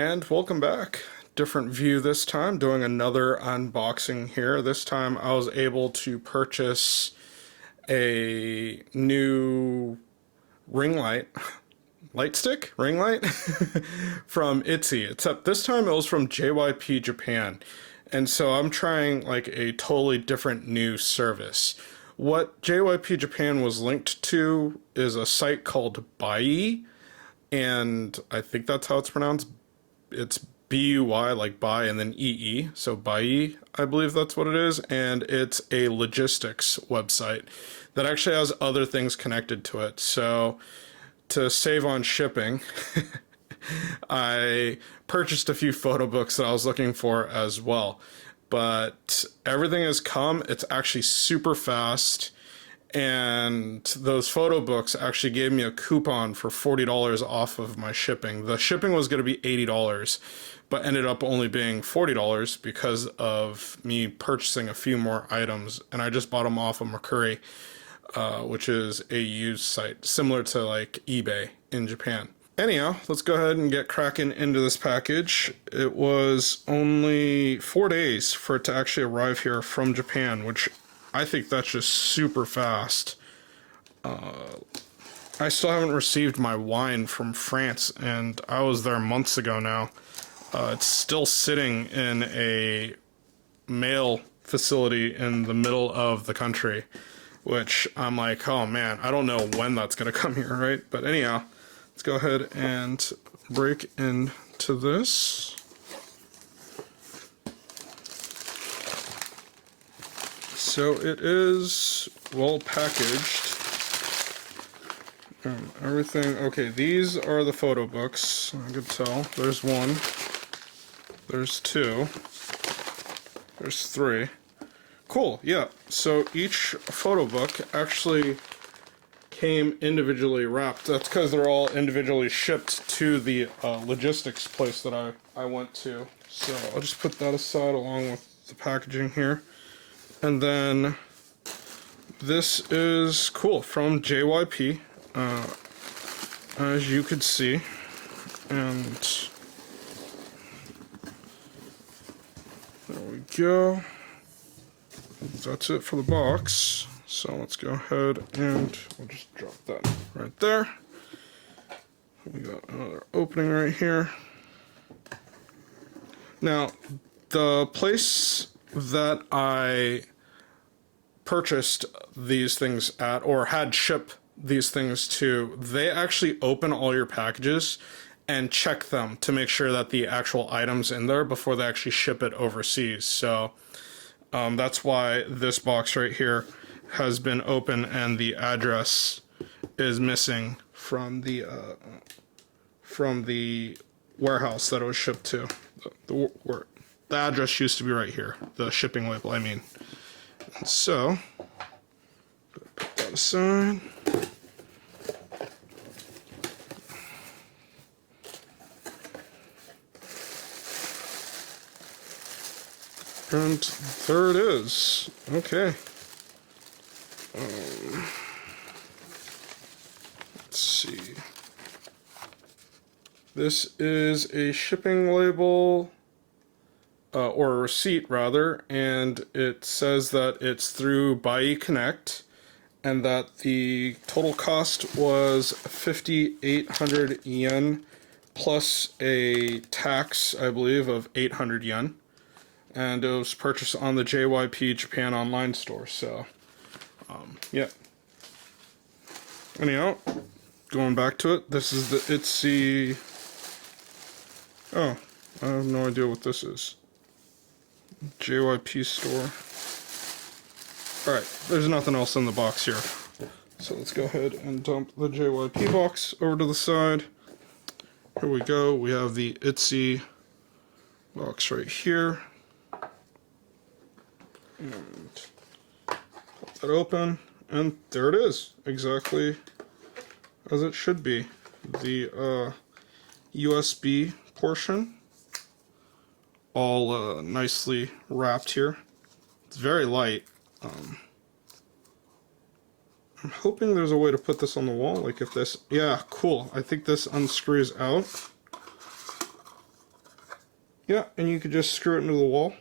And welcome back. Different view this time, doing another unboxing here. This time I was able to purchase a new ring light, ring light from ITZY, except this time it was from JYP Japan. And so I'm trying like a totally different new service. What JYP Japan was linked to is a site called ITZY, and I think that's how it's pronounced. It's BUY, like buy, and then EE, so buy, I believe that's what it is, and it's a logistics website that actually has other things connected to it. So to save on shipping, I purchased a few photo books that I was looking for as well. But everything has come. It's actually super fast. And those photo books actually gave me a coupon for $40 off of my shipping. The shipping was going to be $80, but ended up only being $40 because of me purchasing a few more items. And I just bought them off of Mercari, which is a used site similar to like eBay in Japan. Anyhow, let's go ahead and get cracking into this package. It was only 4 days for it to actually arrive here from Japan, which I think that's just super fast. I still haven't received my wine from France, and I was there months ago now. It's still sitting in a mail facility in the middle of the country, which I'm like, oh man, I don't know when that's going to come here, right? But anyhow, let's go ahead and break into this. So it is well packaged. Everything. Okay, these are the photo books. I could tell. There's one. There's two. There's three. Cool, yeah. So each photo book actually came individually wrapped. That's because they're all individually shipped to the logistics place that I went to. So I'll just put that aside along with the packaging here. And then this is cool from JYP, as you could see, and there we go. That's it for the box. So let's go ahead and we'll just drop that right there. We got another opening right here. Now, the place that I purchased these things at, or had shipped these things to, they actually open all your packages and check them to make sure that the actual items in there before they actually ship it overseas. So that's why this box right here has been open and the address is missing from the warehouse that it was shipped to. The address used to be right here, the shipping label, I mean. And so, put that aside. And there it is. Okay. Let's see. This is a shipping label. Or a receipt rather, and it says that it's through Buy Connect, and that the total cost was 5,800 yen plus a tax, I believe, of 800 yen, and it was purchased on the JYP Japan online store. So, yeah. Anyhow, going back to it, this is the ITZY. Oh, I have no idea what this is. JYP store. Alright, there's nothing else in the box here. So let's go ahead and dump the JYP box over to the side. Here we go. We have the ITZY box right here. And pop that open. And there it is. Exactly as it should be. The USB portion. All nicely wrapped here. It's very light. I'm hoping there's a way to put this on the wall. Like if this, yeah, cool. I think this unscrews out. Yeah, and you could just screw it into the wall.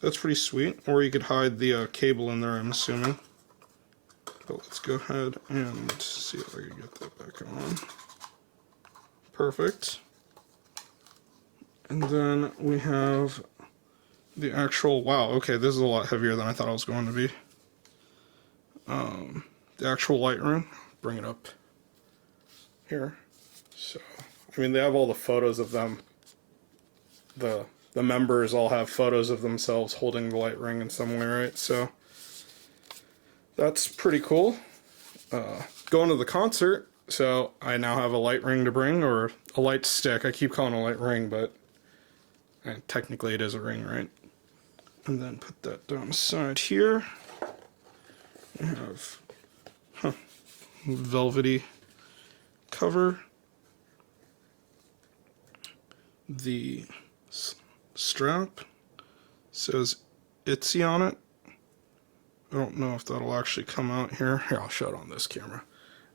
That's pretty sweet. Or you could hide the cable in there, I'm assuming. But let's go ahead and see if I can get that back on. Perfect. And then we have the actual, wow, okay, this is a lot heavier than I thought it was going to be. The actual light ring, bring it up here. So, I mean, they have all the photos of them. The members all have photos of themselves holding the light ring in some way, right? So, that's pretty cool. Going to the concert, so I now have a light ring to bring, or a light stick. I keep calling it a light ring, but technically it is a ring, right? And then put that down aside here. We have velvety cover. The strap says ITZY on it. I don't know if that'll actually come out here. Here, I'll show it on this camera.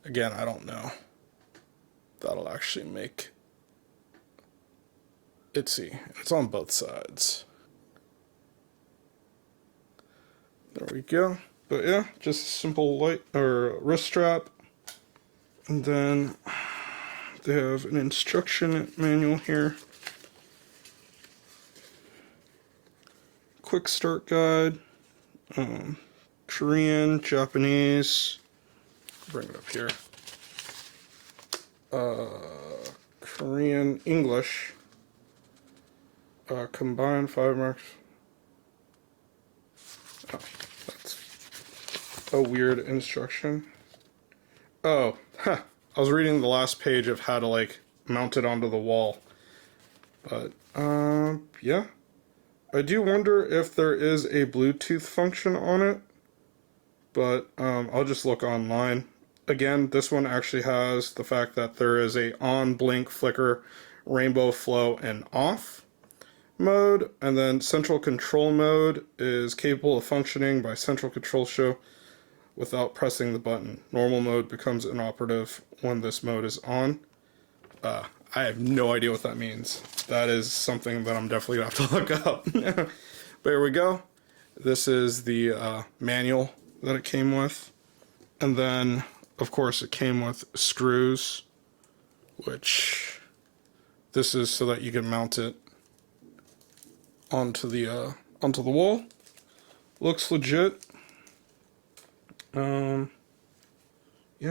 Again, I don't know if that'll actually make ITZY. It's on both sides. There we go. But yeah, just a simple light or wrist strap. And then they have an instruction manual here. Quick start guide. Korean, Japanese. Bring it up here. Korean, English. Combined 5 marks. Oh, that's a weird instruction. Oh, huh. I was reading the last page of how to like mount it onto the wall. But yeah. I do wonder if there is a Bluetooth function on it. But I'll just look online. Again, this one actually has the fact that there is a on, blink, flicker, rainbow, flow, and off mode. And then central control mode is capable of functioning by central control show without pressing the button. Normal mode becomes inoperative when this mode is on. I have no idea what that means. That is something that I'm definitely going to have to look up. But here we go. This is the manual that it came with. And then, of course, it came with screws, which this is so that you can mount it onto the wall. Looks legit. Yeah,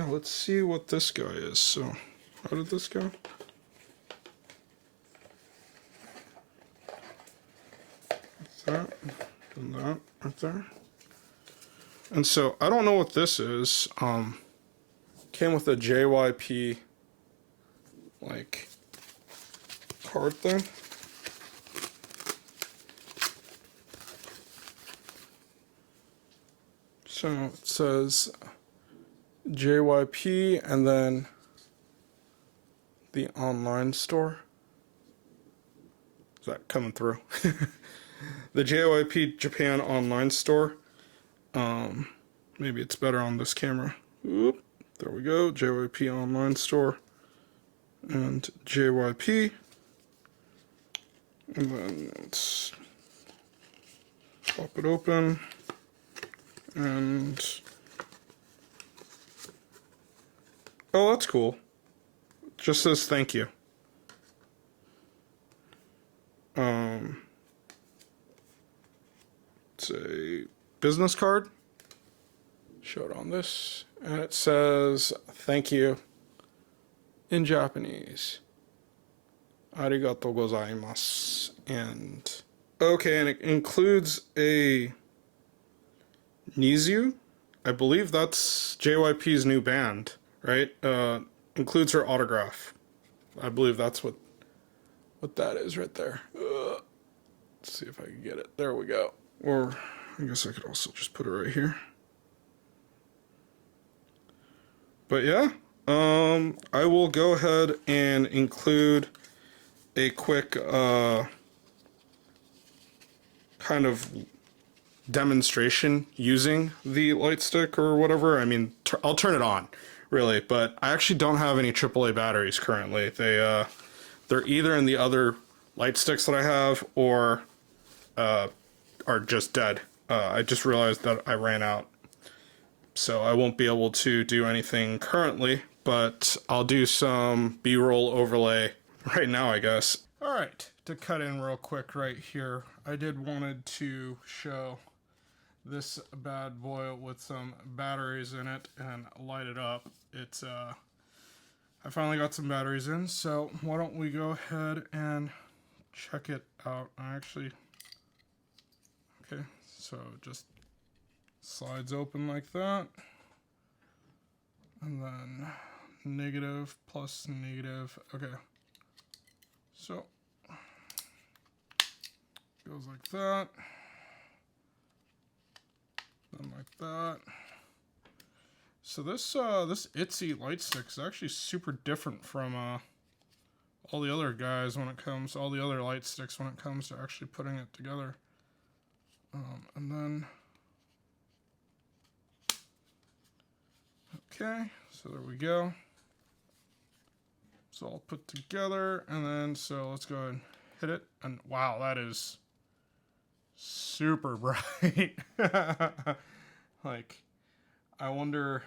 let's see what this guy is. So, how did this go? That and that right there. And so I don't know what this is. Came with a JYP like card thing. So it says JYP and then the online store. Is that coming through? The JYP Japan online store. Maybe it's better on this camera. Oop, there we go. JYP online store. And JYP. And then let's pop it open. And oh, that's cool. Just says thank you. It's a business card. Show it on this. And it says thank you in Japanese. Arigatou gozaimasu. And okay, and it includes a Nizu. I believe that's JYP's new band, right? Includes her autograph. I believe that's what that is right there. Let's see if I can get it. There we go. Or I guess I could also just put it right here. But yeah, I will go ahead and include a quick kind of demonstration using the light stick or whatever. I mean, I'll turn it on, really, but I actually don't have any AAA batteries currently. They're either in the other light sticks that I have, or are just dead. I just realized that I ran out, so I won't be able to do anything currently, but I'll do some B-roll overlay right now, I guess. Alright, to cut in real quick right here, I wanted to show this bad boy with some batteries in it and light it up. It's I finally got some batteries in, so why don't we go ahead and check it out. Okay, so it just slides open like that, and then negative plus negative. Okay, so goes like that, then like that. So this ITZY light stick is actually super different from all the other guys all the other light sticks when it comes to actually putting it together. And then, okay, so there we go. It's all put together, and then, so let's go ahead and hit it, and wow, that is super bright. Like, I wonder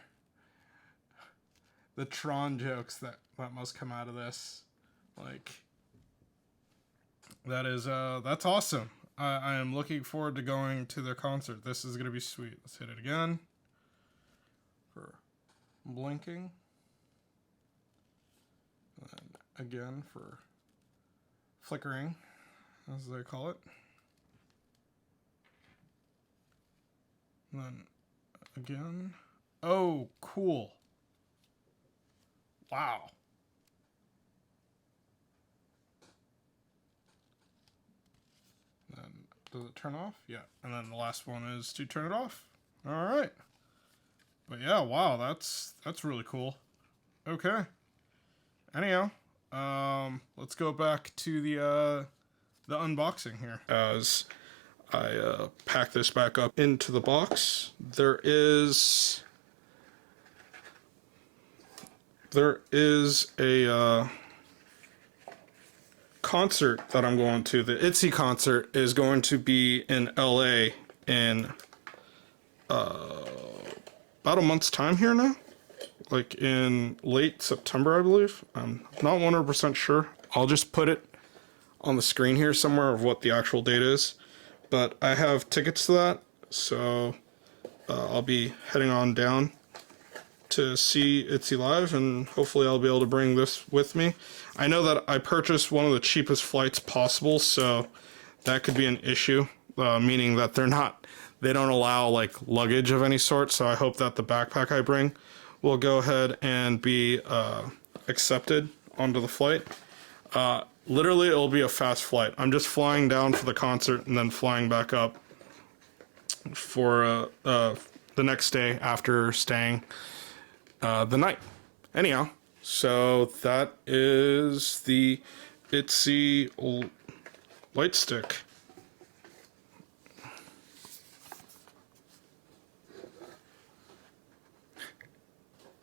the Tron jokes that must come out of this. Like, that's awesome. I am looking forward to going to their concert. This is going to be sweet. Let's hit it again for blinking. And again for flickering, as they call it. And then again. Oh, cool. Wow. Then does it turn off? Yeah. And then the last one is to turn it off. All right. But yeah, wow, that's really cool. Okay. Anyhow, let's go back to the unboxing here. As I pack this back up into the box, there is a concert that I'm going to. The ITZY concert is going to be in LA in about a month's time here now. Like in late September, I believe. I'm not 100% sure. I'll just put it on the screen here somewhere of what the actual date is. But I have tickets to that, so I'll be heading on down to see ITZY live, and hopefully I'll be able to bring this with me. I know that I purchased one of the cheapest flights possible, so that could be an issue, meaning that they don't allow like luggage of any sort, so I hope that the backpack I bring will go ahead and be accepted onto the flight. Literally, it'll be a fast flight. I'm just flying down for the concert and then flying back up for the next day after staying the night. Anyhow, so that is the ITZY light stick.